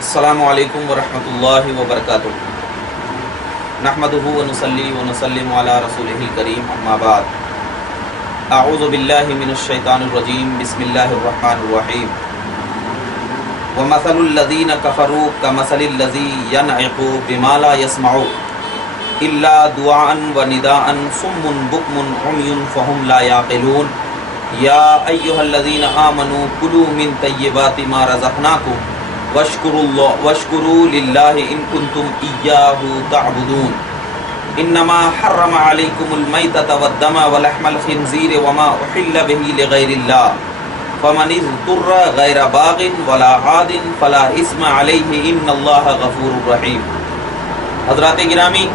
السلام علیکم ورحمۃ اللہ وبرکاتہ نحمدہ ونصلی ونسلم علی رسولہ الکریم اما بعد اعوذ باللہ من الشیطان الرجیم بسم اللہ الرحمن الرحیم ومثل الذین کفروا کمثل الذی ینعق بما لا یسمع الا دعاء ونداء صم بکم عمی فهم لا یعقلون یا ایہا الذین آمنوا کلوا من طیبات ما رزقناکم واشکروا للہ ان کنتم ایاہ تعبدون انما حرم علیکم المیتۃ والدم ولحم الخنزیر وما احل به لغیر اللہ فمن اضطر غیر باغ ولا عاد فلا اثم علیہ ان اللہ غفور رحیم۔ حضرات گرامی،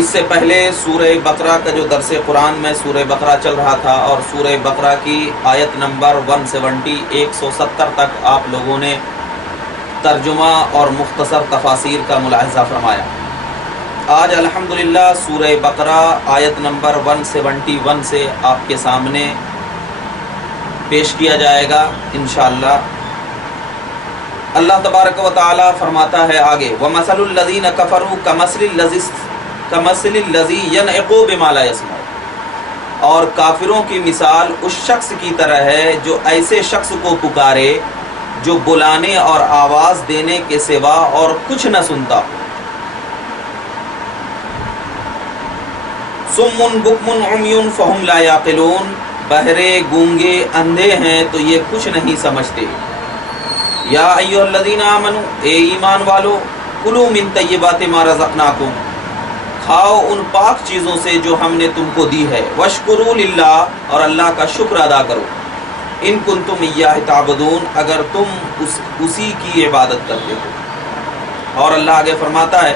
اس سے پہلے سورہ بقرہ کا جو درس قرآن میں سورہ بقرہ چل رہا تھا اور سورہ بقرہ کی آیت نمبر 170 تک آپ لوگوں نے ترجمہ اور مختصر تفاسیر کا ملاحظہ فرمایا۔ آج الحمدللہ سورہ بقرہ آیت نمبر 171 سے آپ کے سامنے پیش کیا جائے گا انشاءاللہ۔ اللہ تبارک و تعالی فرماتا ہے آگے، وَمَثَلُ الَّذِينَ كَفَرُوا کمثل الذی ینعق بما لا یسمع، اور کافروں کی مثال اس شخص کی طرح ہے جو ایسے شخص کو پکارے جو بلانے اور آواز دینے کے سوا اور کچھ نہ سنتا ہو۔ صم بکم عمی فہم لا یعقلون، بہرے گونگے اندھے ہیں تو یہ کچھ نہیں سمجھتے۔ یا ایھا الذین آمنوا، اے ایمان والو، کلوا من طیبات ما رزقناکم، کھاؤ ان پاک چیزوں سے جو ہم نے تم کو دی ہے، واشکروا للہ، اور اللہ کا شکر ادا کرو، ان کنتم ایاہ تعبدون، اگر تم اسی کی عبادت کرتے ہو۔ اور اللہ آگے فرماتا ہے،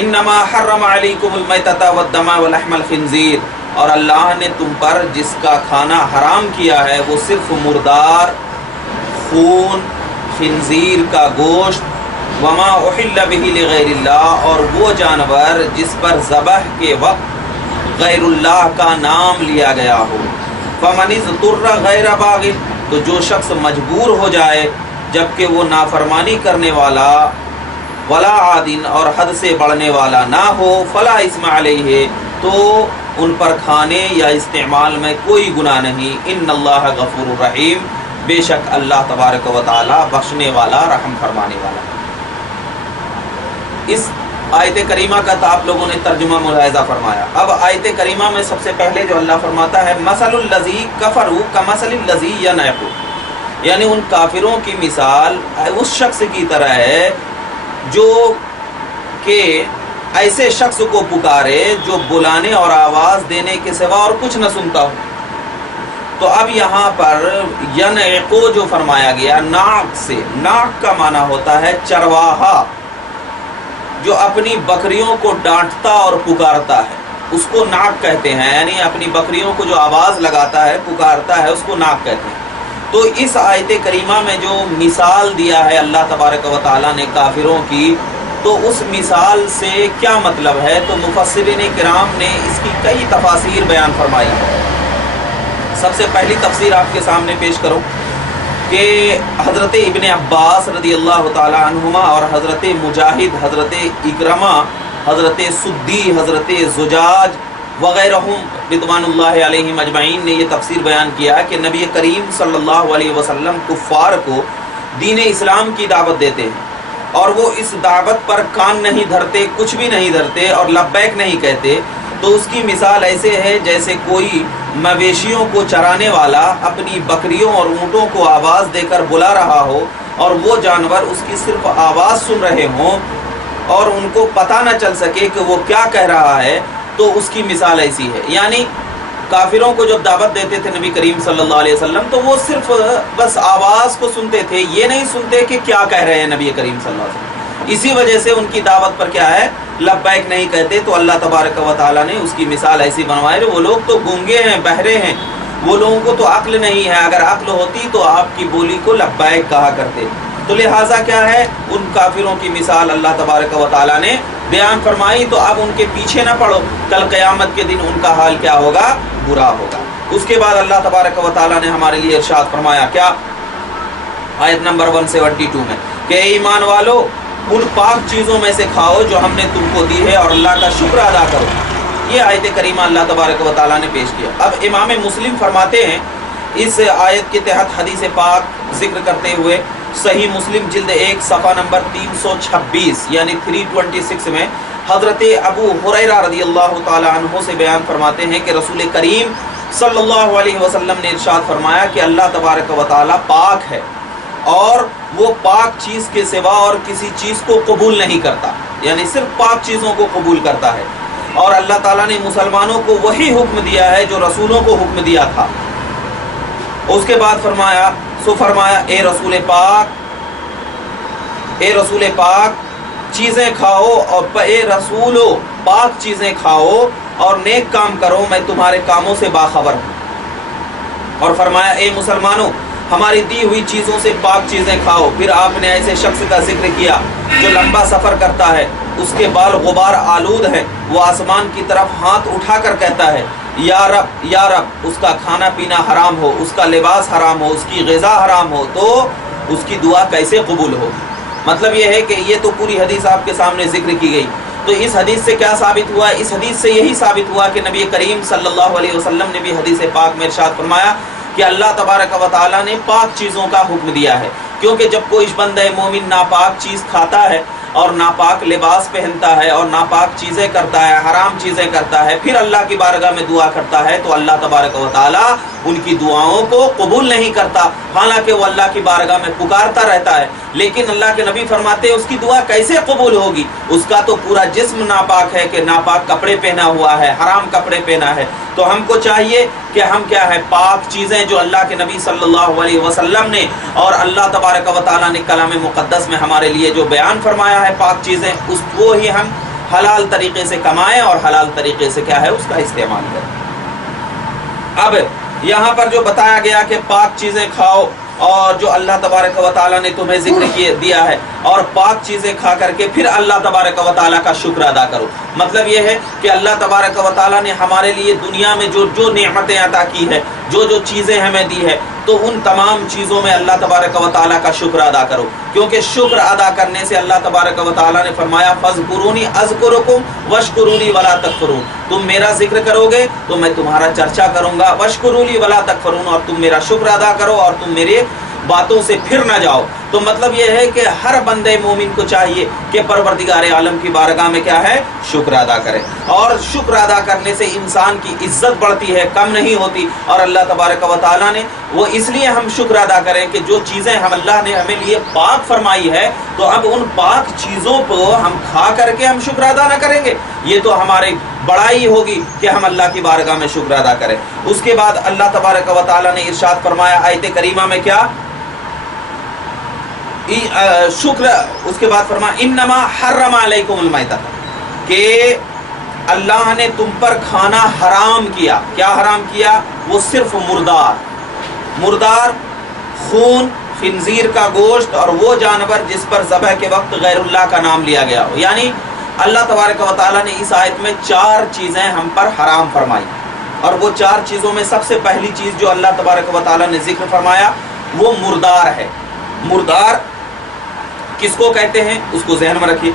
انما حرم علیکم المیتۃ والدم ولحم الخنزیر، اور اللہ نے تم پر جس کا کھانا حرام کیا ہے وہ صرف مردار، خون، خنزیر کا گوشت، وما احل به لغیر اللہ، اور وہ جانور جس پر ذبح کے وقت غیر اللہ کا نام لیا گیا ہو۔ فمن اضطر غیر باغ، تو جو شخص مجبور ہو جائے جبکہ وہ نافرمانی کرنے والا، ولا عادن، اور حد سے بڑھنے والا نہ ہو، فلا اثم علیہ، تو ان پر کھانے یا استعمال میں کوئی گناہ نہیں۔ ان اللہ غفور رحیم، بے شک اللہ تبارک و تعالی بخشنے والا، رحم فرمانے والا۔ اس آیت کریمہ کا تو آپ لوگوں نے ترجمہ ملاحظہ فرمایا۔ اب آیت کریمہ میں سب سے پہلے جو اللہ فرماتا ہے، مثل الذی کفروا کمثل الذی ینعق، یعنی ان کافروں کی مثال اس شخص کی طرح ہے جو کہ ایسے شخص کو پکارے جو بلانے اور آواز دینے کے سوا اور کچھ نہ سنتا ہو۔ تو اب یہاں پر ینعق جو فرمایا گیا، ناک سے، ناک کا معنی ہوتا ہے چرواہا، جو اپنی بکریوں کو ڈانٹتا اور پکارتا ہے، اس کو ناک کہتے ہیں، یعنی اپنی بکریوں کو جو آواز لگاتا ہے، پکارتا ہے، اس کو ناک کہتے ہیں۔ تو اس آیت کریمہ میں جو مثال دیا ہے اللہ تبارک و تعالیٰ نے کافروں کی، تو اس مثال سے کیا مطلب ہے؟ تو مفسرین کرام نے اس کی کئی تفاسیر بیان فرمائی ہے۔ سب سے پہلی تفسیر آپ کے سامنے پیش کروں کہ حضرت ابن عباس رضی اللہ تعالی عنہما اور حضرت مجاہد، حضرت اکرمہ، حضرت سدی، حضرت زجاج وغیرہم رضوان اللہ علیہم اجمعین نے یہ تفسیر بیان کیا کہ نبی کریم صلی اللہ علیہ وسلم کفار کو دین اسلام کی دعوت دیتے ہیں اور وہ اس دعوت پر کان نہیں دھرتے، کچھ بھی نہیں دھرتے اور لبیک نہیں کہتے، تو اس کی مثال ایسے ہے جیسے کوئی مویشیوں کو چرانے والا اپنی بکریوں اور اونٹوں کو آواز دے کر بلا رہا ہو اور وہ جانور اس کی صرف آواز سن رہے ہوں اور ان کو پتہ نہ چل سکے کہ وہ کیا کہہ رہا ہے، تو اس کی مثال ایسی ہے۔ یعنی کافروں کو جب دعوت دیتے تھے نبی کریم صلی اللہ علیہ وسلم، تو وہ صرف بس آواز کو سنتے تھے، یہ نہیں سنتے کہ کیا کہہ رہے ہیں نبی کریم صلی اللہ علیہ وسلم۔ اسی وجہ سے ان کی دعوت پر کیا ہے، لبیک نہیں کہتے۔ تو اللہ تبارک و تعالیٰ نے اس کی مثال ایسی بنوائی، وہ لوگ تو گونگے ہیں، بہرے ہیں، وہ لوگوں کو تو عقل نہیں ہے، اگر عقل ہوتی تو آپ کی بولی کو لبیک کہا کرتے۔ تو لہٰذا کیا ہے، ان کافروں کی مثال اللہ تبارک و تعالیٰ نے بیان فرمائی۔ تو اب ان کے پیچھے نہ پڑو، کل قیامت کے دن ان کا حال کیا ہوگا، برا ہوگا۔ اس کے بعد اللہ تبارک و تعالیٰ نے ہمارے لیے ارشاد فرمایا، کیا؟ آیت نمبر 172 میں کہ ईमान वालो उन पाक चीज़ों में से खाओ जो हमने तुमको दी है और अल्लाह का शुक्र अदा करो। ये आयत करीमा अल्लाह तबारक व तआला ने पेश किया। अब इमाम मुस्लिम फरमाते हैं इस आयत के तहत हदीस पाक जिक्र करते हुए, सही मुस्लिम जिल्द 1 सफ़ा नंबर 326 यानी 326 में हज़रत अबू हुरैरा रज़ियल्लाहु ताला अन्हु से बयान फरमाते हैं कि रसूल करीम सल्लल्लाहु अलैहि वसल्लम ने इरशाद फरमाया कि अल्लाह तबारक व तआला पाक है और वो पाक चीज़ के सिवा और किसी चीज़ को कबूल नहीं करता, यानी सिर्फ पाक चीज़ों को कबूल करता है। और अल्लाह ताला ने मुसलमानों को वही हुक्म दिया है जो रसूलों को हुक्म दिया था। उसके बाद फरमाया ए रसूल पाक चीज़ें खाओ और ए रसूलो पाक चीज़ें खाओ और नेक काम करो, मैं तुम्हारे कामों से बाखबर हूँ। और फरमाया ए मुसलमानों हमारी दी हुई चीज़ों से पाक चीज़ें खाओ। फिर आपने ऐसे शख्स का जिक्र किया जो लंबा सफ़र करता है, उसके बाल गुबार आलूद हैं, वो आसमान की तरफ हाथ उठाकर कहता है या रब, उसका खाना पीना हराम हो, उसका लिबास हराम हो, उसकी ग़िज़ा हराम हो, तो उसकी दुआ कैसे कबूल हो। मतलब ये है कि ये तो पूरी हदीस आपके सामने जिक्र की गई। तो इस हदीस से क्या साबित हुआ? इस हदीस से यही साबित हुआ कि नबी करीम सल्लल्लाहु अलैहि वसल्लम ने भी हदीस पाक में इरशाद फरमाया कि अल्लाह तबारक व तआला ने पाक चीज़ों का हुक्म दिया है। क्योंकि जब कोई बंदा मोमिन नापाक चीज़ खाता है और नापाक लिबास पहनता है और नापाक चीज़ें करता है, हराम चीज़ें करता है, फिर अल्लाह की बारगाह में दुआ करता है, तो अल्लाह तबारक व तआला उनकी दुआओं को कबूल नहीं करता। हालांकि वो अल्लाह की बारगाह में पुकारता रहता है, लेकिन अल्लाह के नबी फरमाते हैं उसकी दुआ कैसे कबूल होगी? उसका तो पूरा जिस्म नापाक है कि नापाक कपड़े पहना हुआ है, हराम कपड़े पहना है। तो हमको चाहिए कि हम क्या है, पाक चीज़ें जो अल्लाह के नबी सल्लल्लाहु अलैहि वसल्लम ने और अल्लाह तबारक व तआला ने कलाम मुक़द्दस में हमारे लिए जो बयान फरमाया है पाक चीज़ें, उसको ही हम हलाल तरीके से कमाएं और हलाल तरीके से क्या है उसका इस्तेमाल करें। अब यहाँ पर जो बताया गया कि पाक चीज़ें खाओ और जो अल्लाह तबारक व तआला ने तुम्हें जिक्र दिया है और पाक चीज़ें खा करके फिर अल्लाह तबारक व तआला का शुक्र अदा करो। मतलब ये है कि अल्लाह तबारक व तआला ने हमारे लिए दुनिया में जो जो नेमतें अता की है, जो जो चीज़ें हमें दी है, तो उन तमाम चीज़ों में अल्लाह तबारक व तआला का शुक्र अदा करो। क्योंकि शुक्र अदा करने से अल्लाह तबारक व तआला ने फरमाया फ़ज़कुरूनी अज़कुरुकुम वशकुरूनी वला तकफुरून, तुम मेरा जिक्र करोगे तो मैं तुम्हारा चर्चा करूँगा, वशकुरूनी वला तकफुरून, और तुम मेरा शुक्र अदा करो और तुम मेरे बातों से फिर ना जाओ। तो मतलब यह है कि हर बंदे मोमिन को चाहिए कि परवरदिगार आलम की बारगाह में क्या है, शुक्र अदा करे। और शुक्र अदा करने से इंसान की इज्जत बढ़ती है, कम नहीं होती। और अल्लाह तबारक व तआला ने वो इसलिए हम शुक्र अदा करें कि जो चीज़ें हम अल्लाह ने हमें लिए पाक फरमाई है, तो अब उन पाक चीज़ों को हम खा करके हम शुक्र अदा ना करेंगे, ये तो हमारी बड़ाई होगी कि हम अल्लाह की बारगाह में शुक्र अदा करें। उसके बाद अल्लाह तबारक व तआला ने इरशाद फरमाया आयत करीमा में क्या शुक्र, उसके बाद फरमाया इन्नमा हर्रमा अलैकुमुल मैता, कि अल्लाह ने तुम पर खाना हराम किया। क्या हराम किया? वो सिर्फ मुर्दार, खून, खिंजीर का गोश्त और वो जानवर जिस पर ज़बह के वक्त गैरुल्लाह का नाम लिया गया हो। यानी अल्लाह तबारक व तआला ने इस आयत में 4 चीज़ें हम पर हराम फरमाई, और वो 4 चीज़ों में सबसे पहली चीज़ जो अल्लाह तबारक व तआला ने जिक्र फरमाया वो मुर्दार है। मुर्दार किसको कहते हैं उसको ज़हन में रखिए।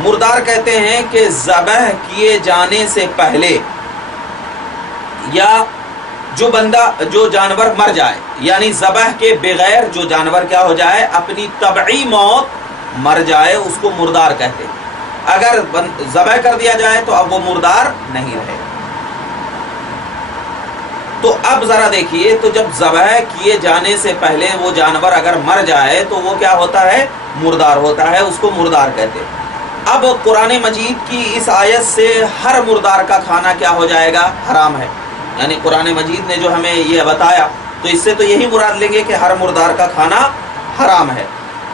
मुर्दार कहते हैं कि ज़बह किए जाने से पहले या जो जानवर मर जाए, यानी ज़बह के बगैर जो जानवर क्या हो जाए, अपनी तबई मौत मर जाए, उसको मुर्दार कहते हैं। अगर ज़बह कर दिया जाए तो अब वो मुर्दार नहीं रहे। तो अब ज़रा देखिए, तो जब ज़बह किए जाने से पहले वो जानवर अगर मर जाए तो वो क्या होता है, मुर्दार होता है, उसको मुर्दार कहते हैं। अब कुरान मजीद की इस आयत से हर मुर्दार का खाना क्या हो जाएगा, हराम है। यानी कुरान मजीद ने जो हमें ये बताया, तो इससे तो यही मुराद लेंगे कि हर मुर्दार का खाना हराम है।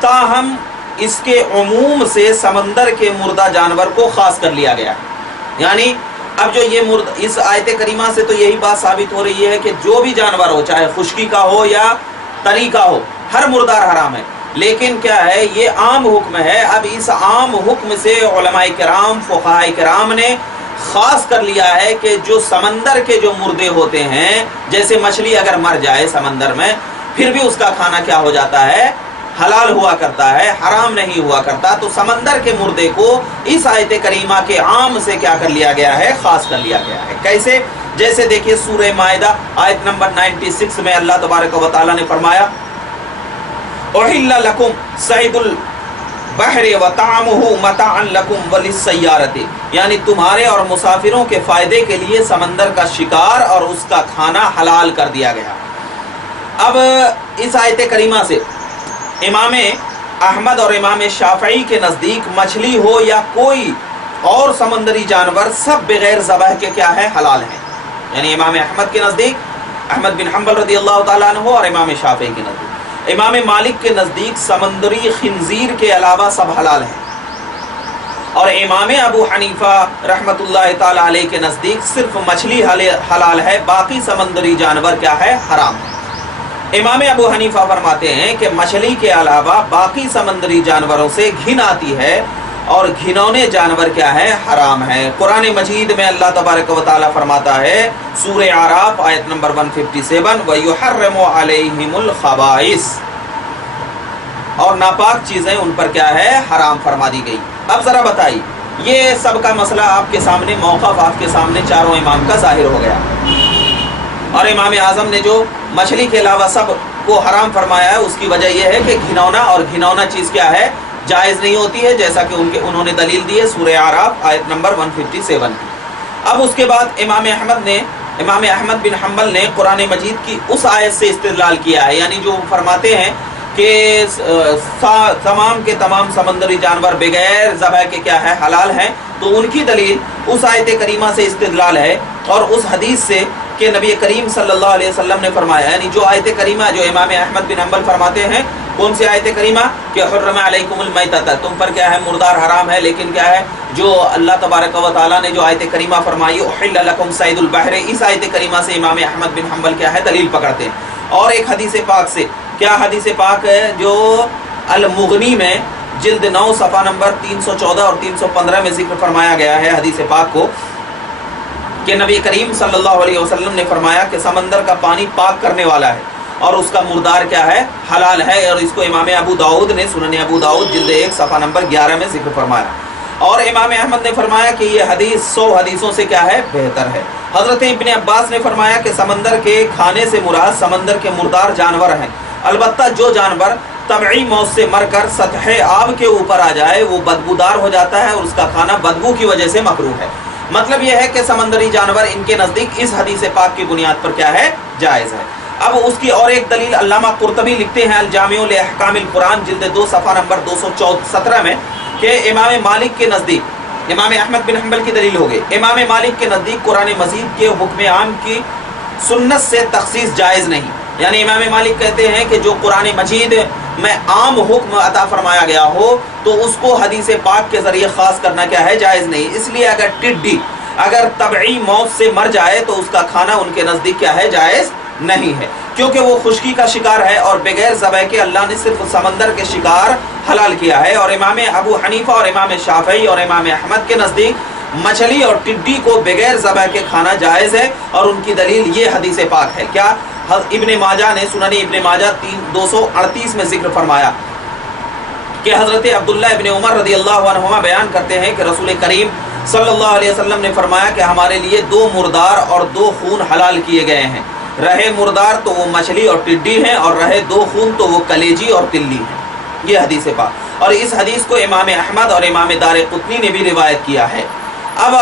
ताहम इसके उमूम से समंदर के मुर्दा जानवर को खास कर लिया गया। यानी अब जो ये इस आयत करीमा से तो यही बात साबित हो रही है कि जो भी जानवर हो, चाहे खुश्की का हो या तरी का हो, हर मुर्दार हराम है। लेकिन क्या है, ये आम हुक्म है। अब इस आम हुक्म से उलमाए किराम, फुक़हाए किराम ने खास कर लिया है कि जो समंदर के जो मुर्दे होते हैं, जैसे मछली अगर मर जाए समंदर में, फिर भी उसका खाना क्या हो जाता है, حلال ہوا کرتا ہے، حرام نہیں ہوا کرتا، تو سمندر کے مردے کو اس آیت کریمہ کے عام سے کیا کر لیا گیا ہے؟ خاص کر لیا گیا ہے۔ کیسے؟ جیسے دیکھیے سورہ مائدہ آیت نمبر 96 میں اللہ تبارک و تعالیٰ نے فرمایا احل لکم صید البحر وطعمہ متاعا لکم وللسیارۃ، یعنی تمہارے اور مسافروں کے فائدے کے لیے سمندر کا شکار اور اس کا کھانا حلال کر دیا گیا۔ اب اس آیت کریمہ سے امام احمد اور امام شافعی کے نزدیک مچھلی ہو یا کوئی اور سمندری جانور سب بغیر ذبح کے کیا ہے؟ حلال ہیں۔ یعنی امام احمد کے نزدیک احمد بن حنبل رضی اللہ تعالیٰ عنہ اور امام شافعی کے نزدیک، امام مالک کے نزدیک سمندری خنزیر کے علاوہ سب حلال ہیں، اور امام ابو حنیفہ رحمۃ اللہ تعالیٰ علیہ کے نزدیک صرف مچھلی حلال ہے، باقی سمندری جانور کیا ہے؟ حرام ہے۔ امام ابو حنیفہ فرماتے ہیں کہ مچھلی کے علاوہ باقی سمندری جانوروں سے گھن آتی ہے، اور گھنونے جانور کیا ہے؟ حرام ہے۔ قرآن مجید میں اللہ تبارک و تعالیٰ فرماتا ہے سورہ اعراف آیت نمبر 157 وَيُحَرِّمُ عَلَيْهِمُ الْخَبَائِثَ، اور ناپاک چیزیں ان پر کیا ہے؟ حرام فرما دی گئی۔ اب ذرا بتائیے، یہ سب کا مسئلہ آپ کے سامنے، موقف آپ کے سامنے چاروں امام کا ظاہر ہو گیا، اور امام اعظم نے جو مچھلی کے علاوہ سب کو حرام فرمایا ہے اس کی وجہ یہ ہے کہ گھنونا، اور گھنونا چیز کیا ہے؟ جائز نہیں ہوتی ہے، جیسا کہ انہوں نے دلیل دی ہے سورہ اعراف آیت نمبر 157 کی۔ اب اس کے بعد امام احمد بن حنبل نے قرآن مجید کی اس آیت سے استدلال کیا ہے، یعنی جو فرماتے ہیں کہ تمام کے تمام سمندری جانور بغیر ذبح کے کیا ہے؟ حلال ہیں، تو ان کی دلیل اس آیت کریمہ سے استدلال ہے، اور اس حدیث سے کہ نبی کریم صلی اللہ علیہ وسلم نے فرمایا، یعنی جو آیت کریمہ جو امام احمد بن حنبل فرماتے ہیں، کون سی آیت کریمہ؟ کہ حرم علیکم المیتۃ، تم پر کیا ہے؟ مردار حرام ہے، لیکن کیا ہے؟ جو اللہ تبارک و تعالیٰ نے جو آیت کریمہ فرمائی احل لکم صید البحر، اس آیت کریمہ سے امام احمد بن حنبل کیا ہے؟ دلیل پکڑتے ہیں۔ اور ایک حدیث پاک سے، کیا حدیث پاک ہے؟ جو المغنی میں جلد 9 صفحہ نمبر 314 اور 315 میں ذکر فرمایا گیا ہے حدیث پاک کو، کہ نبی کریم صلی اللہ علیہ وسلم نے فرمایا کہ سمندر کا پانی پاک کرنے والا ہے، اور اس کا مردار کیا ہے؟ حلال ہے، اور اس کو امام ابو داؤد نے سنن ابو داؤد جلد 1 صفحہ نمبر 11 میں ذکر فرمایا، اور امام احمد نے فرمایا کہ یہ حدیث 100 حدیثوں سے کیا ہے؟ بہتر ہے۔ حضرت ابن عباس نے فرمایا کہ سمندر کے کھانے سے مراد سمندر کے مردار جانور ہیں، البتہ جو جانور طبعی موت سے مر کر سطح آب کے اوپر آ جائے وہ بدبودار ہو جاتا ہے، اور اس کا کھانا بدبو کی وجہ سے مکروہ ہے۔ مطلب یہ ہے کہ سمندری جانور ان کے نزدیک اس حدیث پاک کی بنیاد پر کیا ہے؟ جائز ہے۔ اب اس کی اور ایک دلیل علامہ قرطبی لکھتے ہیں الجامع لاحکام القرآن جلد 2 صفحہ نمبر 217 میں، کہ امام مالک کے نزدیک، امام احمد بن حنبل کی دلیل ہوگی، امام مالک کے نزدیک قرآن مجید کے حکم عام کی سنت سے تخصیص جائز نہیں، یعنی امام مالک کہتے ہیں کہ جو قرآن مجید میں عام حکم عطا فرمایا گیا ہو تو اس کو حدیث پاک کے ذریعے خاص کرنا کیا ہے؟ جائز نہیں۔ اس لیے اگر ٹڈی اگر طبعی موت سے مر جائے تو اس کا کھانا ان کے نزدیک کیا ہے؟ جائز نہیں ہے، کیونکہ وہ خشکی کا شکار ہے، اور بغیر ذبح کے اللہ نے صرف سمندر کے شکار حلال کیا ہے۔ اور امام ابو حنیفہ اور امام شافعی اور امام احمد کے نزدیک مچھلی اور ٹڈی کو بغیر ذبح کے کھانا جائز ہے، اور ان کی دلیل یہ حدیث پاک ہے۔ کیا؟ ابن ماجہ نے سنن ابن ماجہ 238 میں ذکر فرمایا کہ حضرت عبداللہ ابن عمر رضی اللہ عنہما بیان کرتے ہیں کہ رسول کریم صلی اللہ علیہ وسلم نے فرمایا کہ ہمارے لیے 2 مردار اور 2 خون حلال کیے گئے ہیں، رہے مردار تو وہ مچھلی اور ٹڈی ہیں، اور رہے 2 خون تو وہ کلیجی اور تلی ہیں۔ یہ حدیث پاک، اور اس حدیث کو امام احمد اور امام دارقطنی نے بھی روایت کیا ہے۔ اب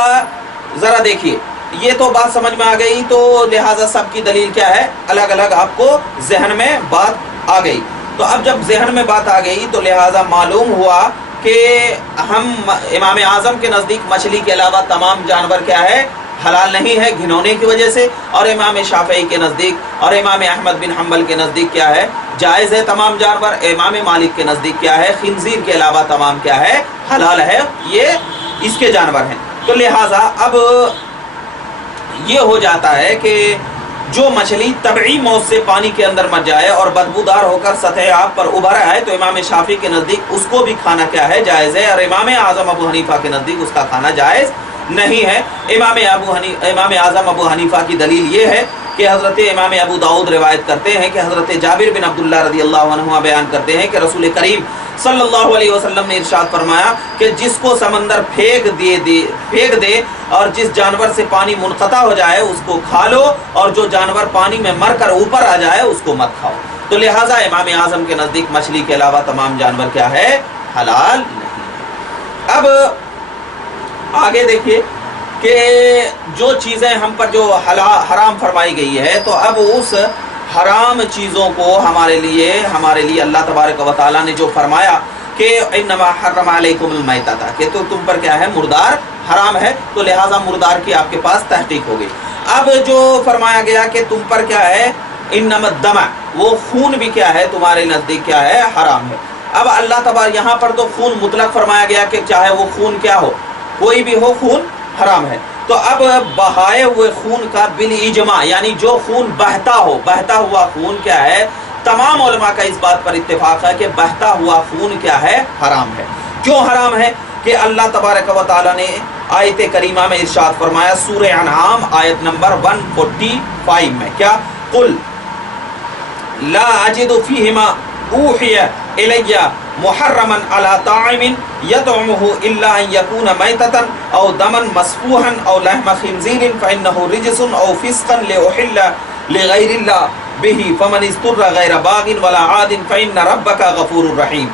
ذرا دیکھیے، یہ تو بات سمجھ میں آ گئی، تو لہٰذا سب کی دلیل کیا ہے؟ الگ الگ آپ کو ذہن میں بات آ گئی۔ تو اب جب ذہن میں بات آ گئی تو لہٰذا معلوم ہوا کہ ہم امام اعظم کے نزدیک مچھلی کے علاوہ تمام جانور کیا ہے؟ حلال نہیں ہے گھنونے کی وجہ سے، اور امام شافعی کے نزدیک اور امام احمد بن حنبل کے نزدیک کیا ہے؟ جائز ہے تمام جانور۔ امام مالک کے نزدیک کیا ہے؟ خنزیر کے علاوہ تمام کیا ہے؟ حلال ہے، یہ اس کے جانور ہیں۔ تو لہٰذا اب یہ ہو جاتا ہے کہ جو مچھلی طبعی موت سے پانی کے اندر مر جائے اور بدبودار ہو کر سطح آب پر ابھر آئے تو امام شافعی کے نزدیک اس کو بھی کھانا کیا ہے؟ جائز ہے، اور امام اعظم ابو حنیفہ کے نزدیک اس کا کھانا جائز نہیں ہے۔ امام اعظم ابو حنیفہ کی دلیل یہ ہے کہ حضرت امام ابو داؤد روایت کرتے ہیں کہ حضرت جابر بن عبداللہ رضی اللہ عنہ بیان کرتے ہیں کہ رسول کریم صلی اللہ علیہ وسلم نے ارشاد فرمایا کہ جس کو سمندر پھینک دے اور جس جانور سے پانی منقطع ہو جائے اس کو کھا لو، اور جو جانور پانی میں مر کر اوپر آ جائے اس کو مت کھاؤ۔ تو لہٰذا امام اعظم کے نزدیک مچھلی کے علاوہ تمام جانور کیا ہے؟ حلال نہیں۔ اب آگے دیکھیے کہ جو چیزیں ہم پر جو حرام فرمائی گئی ہے، تو اب اس حرام چیزوں کو ہمارے لیے اللہ تبارک و تعالیٰ نے جو فرمایا کہ انما حرم علیکم المیتۃ، کہ تو تم پر کیا ہے؟ مردار حرام ہے، تو لہٰذا مردار کی آپ کے پاس تحقیق ہو گئی۔ اب جو فرمایا گیا کہ تم پر کیا ہے؟ انما الدم، وہ خون بھی کیا ہے؟ تمہارے نزدیک کیا ہے؟ حرام ہے۔ اب اللہ تبارک یہاں پر تو خون مطلق فرمایا گیا کہ چاہے وہ خون کیا ہو، کوئی بھی ہو، خون حرام ہے۔ تو اب بہائے ہوئے خون کا بالاجماع، یعنی جو خون بہتا ہوا خون کیا ہے؟ تمام علماء کا اس بات پر اتفاق ہے کہ بہتا ہوا خون کیا ہے؟ حرام ہے۔ کیوں حرام ہے؟ کہ اللہ تبارک و تعالیٰ نے آیت کریمہ میں ارشاد فرمایا سورہ انعام آیت نمبر 145 میں، کیا؟ قل لا اجد فیہما اوحی الی محرما علی طاعم یطعمہ الا ان یکون میتۃ او دما مسفوحا او لحم خنزیر فانہ رجس او فسقا لاحل لغیر اللہ بہ فمن اضطر غیر باغ ولا عاد فان ربک غفور رحیم۔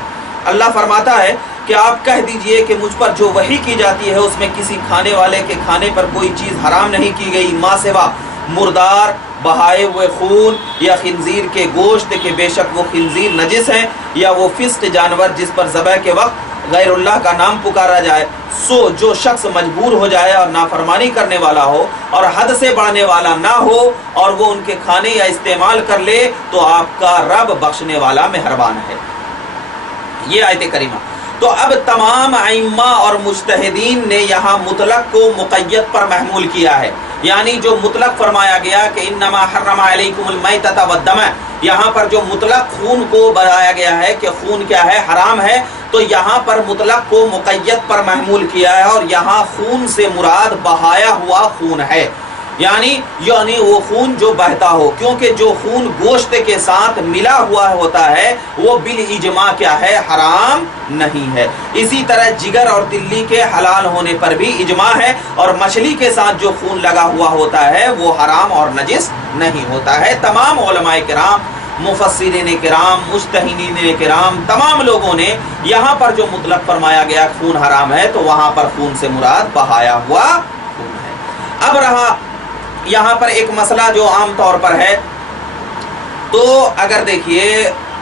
اللہ فرماتا ہے کہ آپ کہہ دیجئے کہ مجھ پر جو وحی کی جاتی ہے اس میں کسی کھانے والے کے کھانے پر کوئی چیز حرام نہیں کی گئی ما سوا مردار، بہائے ہوئے خون یا خنزیر کے گوشت، کہ بے شک وہ خنزیر نجس ہیں، یا وہ فسق جانور جس پر ذبح کے وقت غیر اللہ کا نام پکارا جائے۔ سو جو شخص مجبور ہو جائے اور نافرمانی کرنے والا ہو اور حد سے بڑھنے والا نہ ہو اور وہ ان کے کھانے یا استعمال کر لے تو آپ کا رب بخشنے والا مہربان ہے۔ یہ آیت کریمہ۔ تو اب تمام ائمہ اور مجتہدین نے یہاں مطلق کو مقید پر محمول کیا ہے، یعنی جو مطلق فرمایا گیا کہ انما حرم علیکم المیتۃ والدم، یہاں پر جو مطلق خون کو بتایا گیا ہے کہ خون کیا ہے؟ حرام ہے، تو یہاں پر مطلق کو مقید پر محمول کیا ہے، اور یہاں خون سے مراد بہایا ہوا خون ہے، یعنی وہ خون جو بہتا ہو، کیونکہ جو خون گوشت کے ساتھ ملا ہوا ہوتا ہے وہ بالاجماع کیا ہے؟ حرام نہیں ہے۔ اسی طرح جگر اور تلی کے حلال ہونے پر بھی اجماع ہے، اور مچھلی کے ساتھ جو خون لگا ہوا ہوتا ہے وہ حرام اور نجس نہیں ہوتا ہے۔ تمام علماء کرام، مفسرین کرام، مجتہدین کرام، تمام لوگوں نے یہاں پر جو مطلق فرمایا گیا خون حرام ہے تو وہاں پر خون سے مراد بہایا ہوا خون ہے۔ اب رہا یہاں پر ایک مسئلہ جو عام طور پر ہے، تو اگر دیکھیے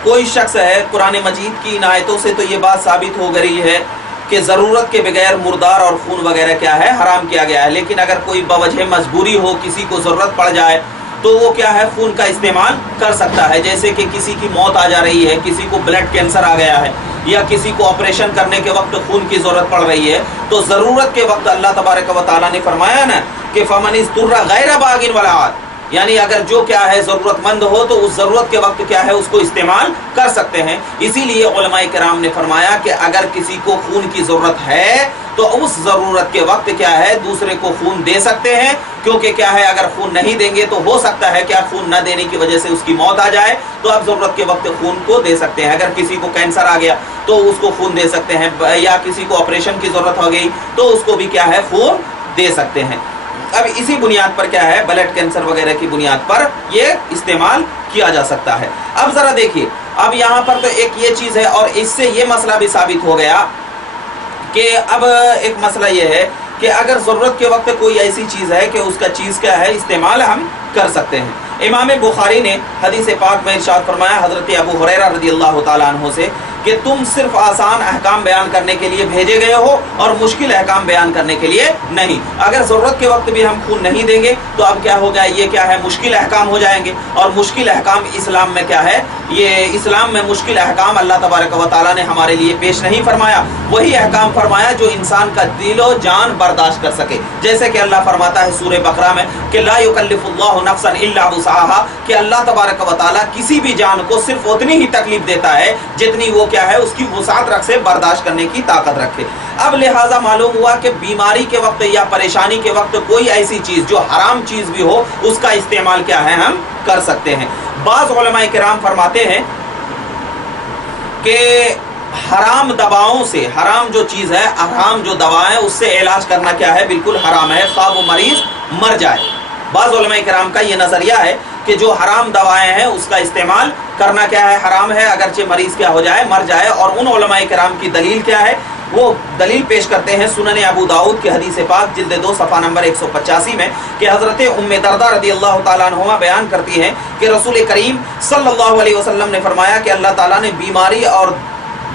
کوئی شخص ہے، قرآن مجید کی ان آیتوں سے تو یہ بات ثابت ہو گئی ہے کہ ضرورت کے بغیر مردار اور خون وغیرہ کیا ہے؟ حرام کیا گیا ہے، لیکن اگر کوئی بوجہ مجبوری ہو، کسی کو ضرورت پڑ جائے تو وہ کیا ہے؟ خون کا استعمال کر سکتا ہے۔ جیسے کہ کسی کی موت آ جا رہی ہے، کسی کو بلڈ کینسر آ گیا ہے، یا کسی کو آپریشن کرنے کے وقت خون کی ضرورت پڑ رہی ہے، تو ضرورت کے وقت اللہ تبارک و تعالیٰ نے فرمایا نا کہ فمن اضطر غیر باغ ولا عاد، یعنی اگر جو کیا ہے ضرورت مند ہو تو اس ضرورت کے وقت کیا ہے؟ اس کو استعمال کر سکتے ہیں۔ اسی لیے علماء کرام نے فرمایا کہ اگر کسی کو خون کی ضرورت ہے تو اس ضرورت کے وقت کیا ہے؟ دوسرے کو خون دے سکتے ہیں، کیونکہ کیا ہے؟ اگر خون نہیں دیں گے تو ہو سکتا ہے کیا خون نہ دینے کی وجہ سے اس کی موت آ جائے، تو اب ضرورت کے وقت خون کو دے سکتے ہیں۔ اگر کسی کو کینسر آ گیا تو اس کو خون دے سکتے ہیں، یا کسی کو آپریشن کی ضرورت ہو گئی تو اس کو بھی کیا ہے؟ خون دے سکتے ہیں۔ اب اسی بنیاد پر کیا ہے؟ بلڈ کینسر وغیرہ کی بنیاد پر یہ استعمال کیا جا سکتا ہے۔ اب ذرا دیکھیے، اب یہاں پر تو ایک یہ چیز ہے، اور اس سے یہ مسئلہ بھی ثابت ہو گیا کہ اب ایک مسئلہ یہ ہے کہ اگر ضرورت کے وقت کوئی ایسی چیز ہے کہ اس کا چیز کیا ہے؟ استعمال ہم کر سکتے ہیں۔ امام بخاری نے حدیث پاک میں ارشاد فرمایا حضرت ابو ہریرہ رضی اللہ تعالیٰ عنہ سے کہ تم صرف آسان احکام بیان کرنے کے لیے بھیجے گئے ہو اور مشکل احکام بیان کرنے کے لیے نہیں۔ اگر ضرورت کے وقت بھی ہم خون نہیں دیں گے تو اب کیا ہوگا؟ یہ کیا ہے؟ مشکل احکام ہو جائیں گے، اور مشکل احکام اسلام میں کیا ہے؟ یہ اسلام میں مشکل احکام اللہ تبارک و تعالیٰ نے ہمارے لیے پیش نہیں فرمایا، وہی احکام فرمایا جو انسان کا دل و جان برداشت کر سکے۔ جیسے کہ اللہ فرماتا ہے سورہ بقرہ میں کہ لا یکلف اللہ نفسا الا وسعها، کہ اللہ تبارک و تعالیٰ کسی بھی جان کو صرف اتنی ہی تکلیف دیتا ہے جتنی وہ क्या है, उसकी वसात रख से बर्दाश्त करने की ताकत रखे। अब लिहाजा मालूम हुआ कि बीमारी के वक्त या परेशानी के वक्त कोई ऐसी चीज़ जो हराम चीज़ भी हो उसका इस्तेमाल क्या है हम कर सकते हैं। बाज़ उलमाए किराम फरमाते हैं कि हराम दवाओं से, हराम जो चीज़ है, हराम जो दवा है उससे इलाज करना क्या है, बिल्कुल हराम है, ख़्वाह वो मरीज़ मर जाए। बाज़ उलमाए किराम का ये नज़रिया है कि जो हराम दवाएं हैं उसका इस्तेमाल करना क्या है, हराम है, अगरचे मरीज़ क्या हो जाए, मर जाए। और उन उलमाए किराम की दलील क्या है, वो दलील पेश करते हैं सुनन अबू दाऊद की हदीस पाक जिल्द 2 सफ़ा नंबर 185 में कि हज़रत उम्मे दरदा रज़ी अल्लाह ताला अन्हा बयान करती हैं कि रसूल करीम सल्लल्लाहु अलैहि वसल्लम ने फरमाया कि अल्लाह ताला ने बीमारी और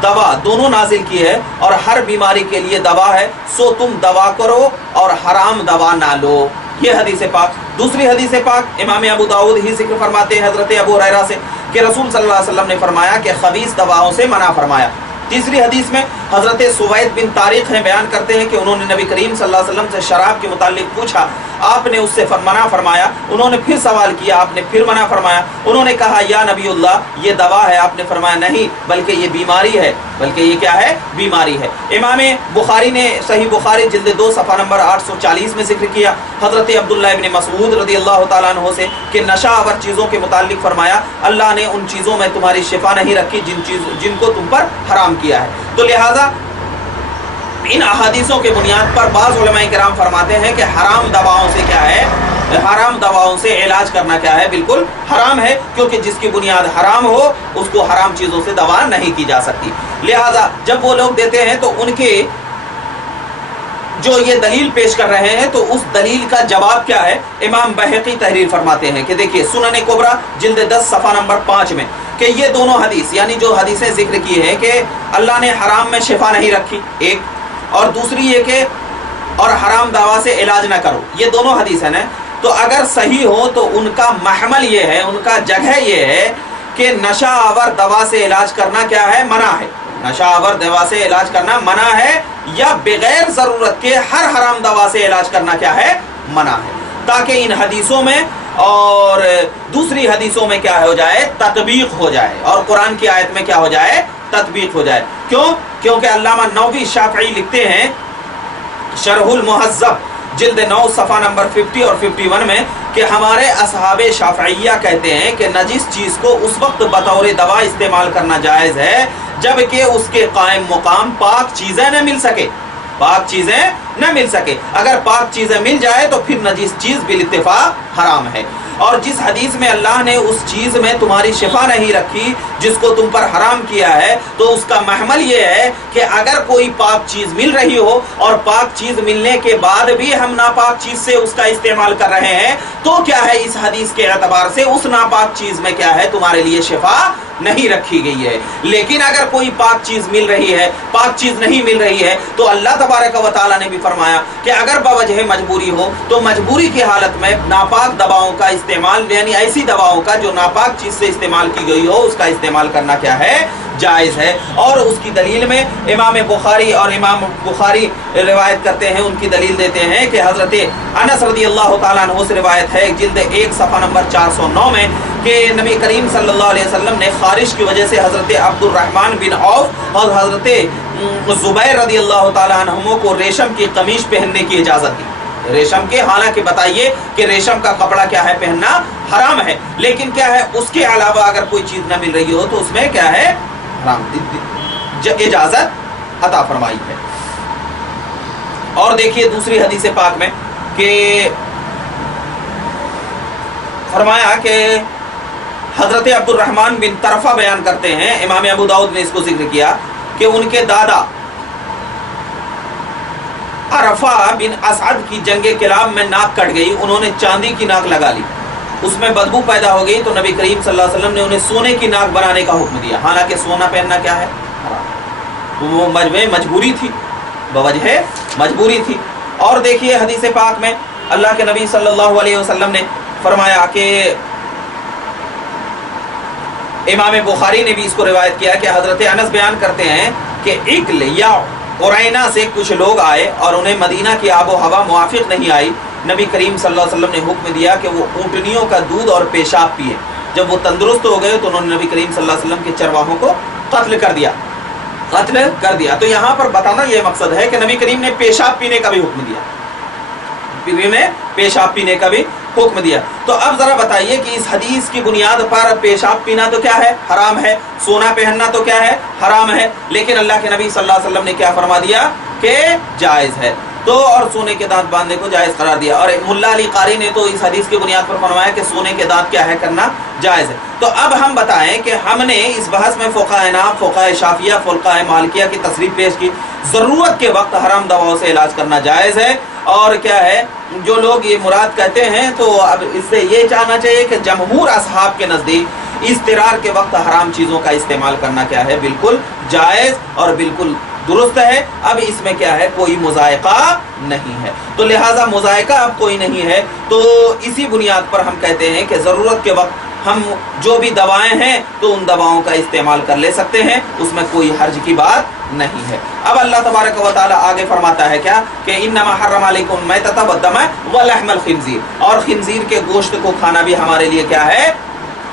दवा दोनों नाजिल की है और हर बीमारी के लिए दवा है, सो तुम दवा करो और हराम दवा ना लो। ये हदीस पाक। दूसरी हदीस पाक इमाम अबू दाऊद ही जिक्र फरमाते हैं हज़रत अबू हुरैरा से कि रसूल सल्लल्लाहु अलैहि वसल्लम ने फरमाया कि खबीस दवाओं से मना फरमाया। तीसरी हदीस में हज़रत सुवैद बिन तारिक हैं बयान करते हैं कि उन्होंने नबी करीम सल्लल्लाहु अलैहि वसल्लम से शराब के मुतालिक पूछा, आपने उससे मना फरमाया। उन्होंने फिर सवाल किया, आपने फिर मना फरमाया। उन्होंने कहा या नबीउल्लाह ये दवा है, आपने फरमाया नहीं बल्कि ये बीमारी है, बल्कि ये क्या है, बीमारी है। इमाम बुखारी ने सही बुखारी जिल्द 2 सफ़ा नंबर 840 में जिक्र किया हज़रत अब्दुल्लाह इब्न मसऊद रज़ी अल्लाह ताला अन्हु से कि नशा आवर चीज़ों के मुतालिक फरमाया अल्लाह ने उन चीज़ों में तुम्हारी शिफा नहीं रखी जिनको तुम पर हराम किया है। तो लिहाजा इन अहादीसों के बुनियाद पर बाज़ उलमाए किराम फरमाते हैं कि हराम दवाओं से क्या है, हराम दवाओं से इलाज करना क्या है, बिल्कुल हराम है, क्योंकि जिसकी बुनियाद हराम हो उसको हराम चीज़ों से दवा नहीं की जा सकती। लिहाजा जब वो लोग देते हैं तो उनके जो ये दलील पेश कर रहे हैं तो उस दलील का जवाब क्या है, इमाम बहकी तहरीर फरमाते हैं कि देखिए सुनन कुबरा जिल्द 10 सफ़ा नंबर 5 में कि ये दोनों हदीस यानी जो हदीसें जिक्र की है कि अल्लाह ने हराम में शिफा नहीं रखी एक, और दूसरी ये कि और हराम दवा से इलाज ना करो, ये दोनों हदीस है ना, तो अगर सही हो तो उनका महमल ये है, उनका जगह ये है कि नशा आवर दवा से इलाज करना क्या है, मना है। नशा आवर दवा से इलाज करना मना है या बगैर ज़रूरत के हर हराम दवा से इलाज करना क्या है, मना है, ताकि इन हदीसों में और दूसरी हदीसों में क्या हो जाए, तत्बीक हो जाए और कुरान की आयत में क्या हो जाए, तत्बीक हो जाए। क्यों? क्योंकि अल्लामा नौवी शाफ़ई लिखते हैं शरहुल मुहज़्ज़ब जिल्द 9 सफ़ा नंबर 50 और 51 में कि हमारे असहाबे शाफ़इया कहते हैं कि नजिस चीज़ को उस वक्त बतौर दवा इस्तेमाल करना जायज़ है जबकि उसके कायम मुकाम पाक चीज़ें न मिल सके, पाक चीज़ें न मिल सके। अगर पाक चीज़ें मिल जाए तो फिर नजिस चीज़ बिल इत्तिफ़ाक़ हराम है। और जिस हदीस में अल्लाह ने उस चीज़ में तुम्हारी शिफा नहीं रखी जिसको तुम पर हराम किया है, तो उसका महमल ये है कि अगर कोई पाक चीज़ मिल रही हो और पाक चीज़ मिलने के बाद भी हम नापाक चीज़ से उसका इस्तेमाल कर रहे हैं तो क्या है, इस हदीस के एतबार से उस नापाक चीज़ में क्या है, तुम्हारे लिए शिफा नहीं रखी गई है। लेकिन अगर कोई पाक चीज़ मिल रही है, पाक चीज़ नहीं मिल रही है, तो अल्लाह तबारक व तआला ने भी फरमाया कि अगर बवजह मजबूरी हो तो मजबूरी की हालत में नापाक दवाओं का इस्तेमाल यानी ऐसी दवाओं का जो नापाक चीज़ से इस्तेमाल की गई हो उसका इस्तेमाल करना क्या है, जायज़ है। और उसकी दलील में इमाम बुखारी और इमाम बुखारी रिवायत करते हैं, उनकी दलील देते हैं कि हज़रत अनस रज़ी अल्लाह तआला अन्हु से रिवायत है जिल्द 1 सफ़ा नंबर 409 में कि नबी करीम सल्लल्लाहु अलैहि वसल्लम ने खारिश की वजह से हज़रत अब्दुर्रहमान बिन औफ और हज़रत ज़ुबैर रज़ी अल्लाह तआला अन्हुमा को रेशम की कमीज पहनने की इजाज़त दी। रेशम के, हालांकि बताइए कि रेशम का कपड़ा क्या है, पहनना हराम है, लेकिन क्या है उसके अलावा अगर कोई चीज़ ना मिल रही हो तो उसमें क्या है, हराम इजाज़त अता फरमाई है। और देखिए दूसरी हदीस पाक में कि फरमाया कि हज़रत अब्दुर्रहमान बिन तरफा बयान करते हैं, इमाम अबू दाऊद ने इसको जिक्र किया कि उनके दादा अरफा बिन असद की जंगे किलाब में नाक कट गई, उन्होंने चांदी की नाक लगा ली, उसमें बदबू पैदा हो गई, तो नबी करीम सल्लल्लाहु अलैहि वसल्लम ने उन्हें सोने की नाक बनाने का हुक्म दिया। हालांकि सोना पहनना क्या है, वो मजबूरी थी, बवजह मजबूरी थी। और देखिए हदीस पाक में अल्लाह के नबी सल्लल्लाहु अलैहि वसल्लम ने फरमाया कि इमाम बुखारी ने भी इसको रिवायत किया कि हज़रत अनस बयान करते हैं कि इक्ल या उरैना से कुछ लोग आए और उन्हें मदीना की आबो हवा मुआफिक नहीं आई। नबी करीम सल्लल्लाहु अलैहि वसल्लम ने हुक्म दिया कि वो ऊँटनियों का दूध और पेशाब पिए। जब वो तंदुरुस्त हो गए तो उन्होंने नबी करीम सल्लल्लाहु अलैहि वसल्लम के चरवाहों को कत्ल कर दिया। कत्ल कर दिया। तो यहाँ पर बताना ये मकसद है कि नबी करीम ने पेशाब पीने का भी हुक्म दिया, पेशाब पीने का भी हुक्म दिया। तो अब जरा बताइए कि इस हदीस की बुनियाद पर पेशाब पीना तो क्या है? हराम है। सोना पहनना तो क्या है? हराम है। लेकिन अल्लाह के नबी सल्लल्लाहु अलैहि वसल्लम ने क्या फरमा दिया कि जायज़ है। तो और सोने के दांत बांधने को जायज़ करार दिया। और मुल्ला अली कारी ने तो इस हदीस की बुनियाद पर फरमाया कि सोने के दांत क्या है, करना जायज़ है। तो अब हम बताएं कि हमने इस बहस में फ़ुक़हा नाफ़, फ़ुक़हा शाफ़िया, फ़ुक़हा मालिकिया की तसरीह पेश की। ज़रूरत के वक्त हराम दवाओं से इलाज करना जायज़ है। और क्या है, जो लोग ये मुराद कहते हैं, तो अब इससे ये जानना चाहिए कि जमहूर असहाब के नज़दीक इज़्तिरार के वक्त हराम चीज़ों का इस्तेमाल करना क्या है, बिल्कुल जायज़ और बिल्कुल दुरुस्त है। अब इसमें क्या है, कोई मुज़ायक़ा नहीं है। तो लिहाजा मुज़ायक़ा अब कोई नहीं है। तो इसी बुनियाद पर हम कहते हैं कि ज़रूरत के वक्त हम जो भी दवाएं हैं तो उन दवाओं का इस्तेमाल कर ले सकते हैं, उसमें कोई हर्ज की बात नहीं है। अब अल्लाह तबारक व तआला आगे फरमाता है क्या कि इन्नमा हर्रम अलैकुम मैतता वद्दम व लहमल खिंज़ीर, और खिंज़ीर के गोश्त को खाना भी हमारे लिए क्या है,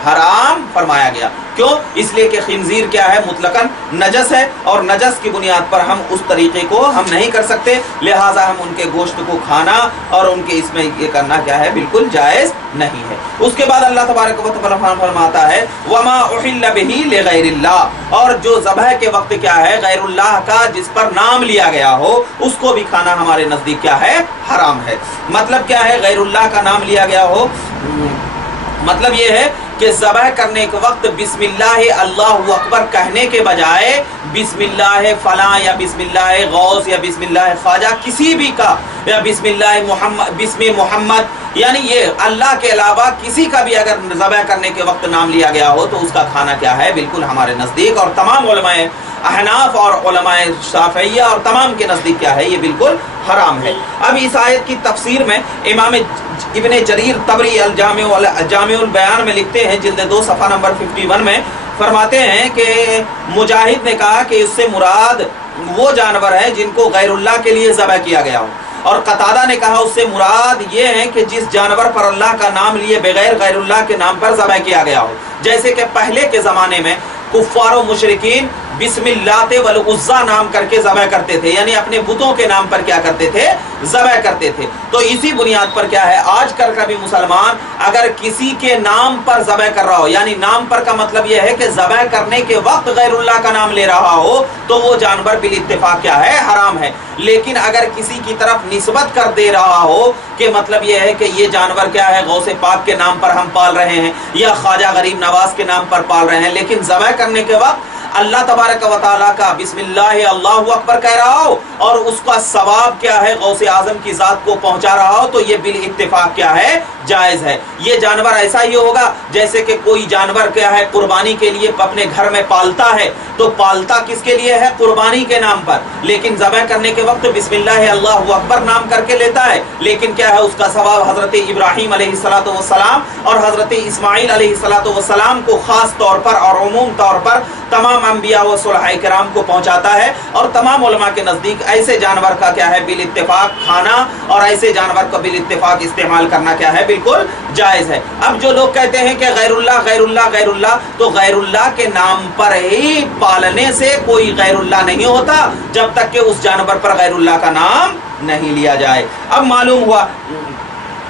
हराम फरमाया गया। क्यों? इसलिए कि खिंजीर क्या है, मुतलकन नजस है, और नजस की बुनियाद पर हम उस तरीके को हम नहीं कर सकते, लिहाजा हम उनके गोश्त को खाना और उनके इसमें ये करना क्या है, बिल्कुल जायज़ नहीं है। उसके बाद अल्लाह तबारक व तआला फरमाता है वमा उहिल्ल बिही लिगैरिल्लाह, और जो ज़बह के वक्त क्या है गैरुल्लाह का जिस पर नाम लिया गया हो उसको भी खाना हमारे नज़दीक क्या है, हराम है। मतलब क्या है, गैरुल्लाह का नाम लिया गया हो, मतलब ये है कि ज़बह करने के वक्त बिस्मिल्लाह अल्लाहु अकबर कहने के बजाय बिस्मिल्लाह फलां या बिस्मिल्लाह गौस या बिस्मिल्लाह ख्वाजा किसी भी का, या बिस्मिल्लाह मोहम्मद, बिस्मि मोहम्मद, यानी ये अल्लाह के अलावा किसी का भी अगर ज़बह करने के वक्त नाम लिया गया हो तो उसका खाना क्या है, बिल्कुल हमारे नज़दीक और तमाम उलमाए अहनाफ और उलमाए शाफ़िय्या और तमाम के नज़दीक क्या है, ये बिल्कुल हराम है। अब इस आयत की तफसीर में इमाम इब्ने जरीर तबरी अल जामिउल बयान में लिखते हैं, जिल्द 2 सफ़ा नंबर 51 में फरमाते हैं कि मुजाहिद ने कहा कि इससे मुराद वो जानवर है जिनको गैरुल्लाह के लिए ज़बह किया गया हो, और कतादा ने कहा उससे मुराद ये है कि जिस जानवर पर अल्लाह का नाम लिए बगैर गैरुल्लाह के नाम पर ज़बह किया गया हो। जैसे कि पहले के ज़माने में कुफ़ार व मुशरिकीन बिस्मिल्लात वल उज़्ज़ा नाम करके ज़बह करते थे, यानी अपने बुतों के नाम पर क्या करते थे, ज़बह करते थे। तो इसी बुनियाद पर क्या है, आज कल का भी मुसलमान अगर किसी के नाम पर ज़बह कर रहा हो, यानी नाम पर का मतलब यह है कि ज़बह करने के वक्त गैरुल्लाह का नाम ले रहा हो, तो वो जानवर बिल इत्तिफाक क्या है, हराम है। लेकिन अगर किसी की तरफ निस्बत कर दे रहा हो कि मतलब यह है कि ये जानवर क्या है, गौसे पाक के नाम पर हम पाल रहे हैं या ख्वाजा गरीब नवाज के नाम पर पाल रहे हैं, लेकिन ज़बह करने के वक्त अल्लाह तबारक व तआला का बिस्मिल्लाह अल्लाहु अकबर कह रहा हो और उसका सवाब क्या है, गौसे आजम की जात को पहुंचा रहा हो, तो ये बिल इत्तिफाक क्या है, जायज़ है। ये जानवर ऐसा ही होगा जैसे कि कोई जानवर क्या है कुर्बानी के लिए अपने घर में पालता है, तो पालता किसके लिए है, कुर्बानी के नाम पर, लेकिन ज़बह करने के वक्त बिस्मिल्लाह अल्लाहु अकबर नाम करके लेता है, लेकिन क्या है उसका सवाब हज़रत इब्राहीम अलैहिस्सलातु वस्सलाम और हज़रत इस्माईल अलैहिस्सलातु वस्सलाम को ख़ास तौर पर और उमूम तौर पर तमाम अंबिया व सुलहाए किराम को पहुंचाता है। और तमाम उलमा के नज़दीक ऐसे जानवर का क्या है, बिल इत्तिफाक खाना और ऐसे जानवर का बिल इत्तिफाक इस्तेमाल करना क्या है, बिल्कुल जायज़ है। अब जो लोग कहते हैं कि गैरुल्लाह गैरुल्लाह गैरुल्लाह, तो गैरुल्लाह के नाम पर ही पालने से कोई गैरुल्लाह नहीं होता जब तक कि उस जानवर पर गैरुल्लाह का नाम नहीं लिया जाए। अब मालूम हुआ,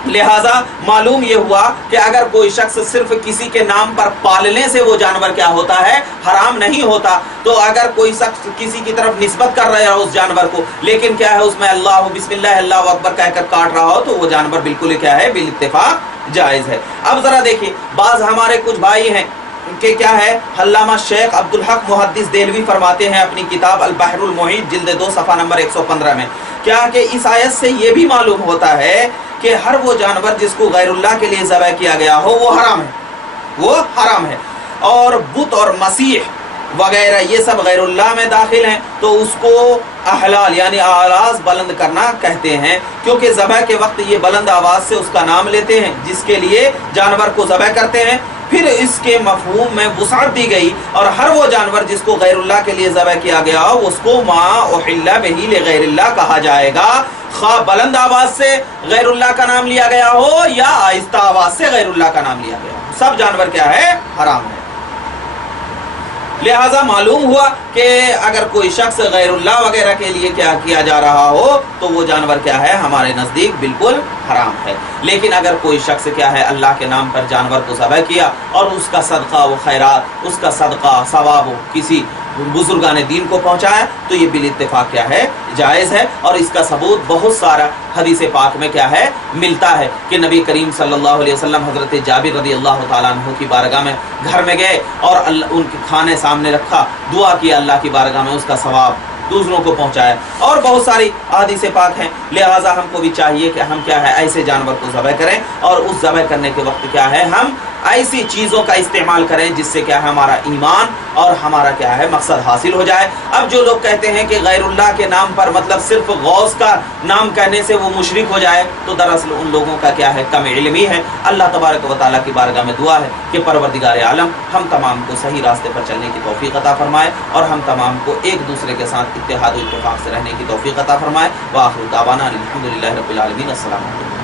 लिहाजा मालूम ये हुआ कि अगर कोई शख्स सिर्फ किसी के नाम पर पालने से वो जानवर क्या होता है, हराम नहीं होता, तो अगर कोई शख्स किसी की तरफ निस्बत कर रहा है उस जानवर को, लेकिन क्या है उसमें अल्लाह बिस्मिल्लाह अल्लाहु अकबर कहकर काट रहा हो, तो वो जानवर बिल्कुल क्या है, बिल इत्तिफाक जायज़ है। अब जरा देखिए, बाज़ हमारे कुछ भाई हैं कि क्या है, अल्लामा शेख अब्दुल हक मुहद्दिस देलवी फरमाते हैं अपनी किताब अल बहरुल मुहीत जिल्द 2 सफ़ा नंबर 115 में, क्या कि इस आयत से ये भी मालूम होता है कि हर वो जानवर जिसको गैरुल्लाह के लिए ज़बह किया गया हो वो हराम है, वो हराम है। और बुत और मसीह वगैरह ये सब गैरुल्लाह में दाखिल हैं, तो उसको अहलाल यानी आवाज़ बुलंद करना कहते हैं, क्योंकि ज़बह के वक्त ये बुलंद आवाज़ से उसका नाम लेते हैं जिसके लिए जानवर को ज़बह करते हैं। फिर इसके मफहूम में वुसअत दी गई और हर वो जानवर जिसको गैरुल्लाह के लिए ज़बह किया गया हो उसको मा उहिल्ला बिही लिगैरिल्लाह कहा जाएगा, खा बुलंद आवाज़ से गैरुल्लाह का नाम लिया गया हो या आहिस्ता आवाज़ से गैरुल्लाह का नाम लिया गया हो, सब जानवर क्या है, हराम है। لہٰذا معلوم ہوا کہ اگر کوئی شخص غیر اللہ وغیرہ کے لیے کیا کیا جا رہا ہو تو وہ جانور کیا ہے ہمارے نزدیک بالکل حرام ہے. لیکن اگر کوئی شخص کیا ہے اللہ کے نام پر جانور کو ذبح کیا اور اس کا صدقہ و خیرات، اس کا صدقہ ثواب کسی بزرگان دین کو پہنچایا تو یہ بالاتفاق کیا ہے جائز ہے. اور اس کا ثبوت بہت سارا حدیث پاک میں کیا ہے ملتا ہے کہ نبی کریم صلی اللہ علیہ وسلم حضرت جابر رضی اللہ تعالیٰ عنہ کی بارگاہ میں گھر میں گئے اور ان کے کھانے سامنے رکھا، دعا کی اللہ کی بارگاہ میں، اس کا ثواب دوسروں کو پہنچایا. اور بہت ساری احادیث پاک ہیں. لہٰذا ہم کو بھی چاہیے کہ ہم کیا ہے ایسے جانور کو ذبح کریں اور اس ذبح کرنے کے وقت کیا ہے ہم ایسی چیزوں کا استعمال کریں جس سے کیا ہے ہمارا ایمان اور ہمارا کیا ہے مقصد حاصل ہو جائے. اب جو لوگ کہتے ہیں کہ غیر اللہ کے نام پر مطلب صرف غوث کا نام کہنے سے وہ مشرک ہو جائے، تو دراصل ان لوگوں کا کیا ہے کم علمی ہے. اللہ تبارک و تعالیٰ کی بارگاہ میں دعا ہے کہ پروردگار عالم ہم تمام کو صحیح راستے پر چلنے کی توفیق عطا فرمائے اور ہم تمام کو ایک دوسرے کے ساتھ اتحاد و اتفاق سے رہنے کی توفیق عطا فرمائے. وآخر دعوانا الحمدللہ رب العالمین. السلام علیکم.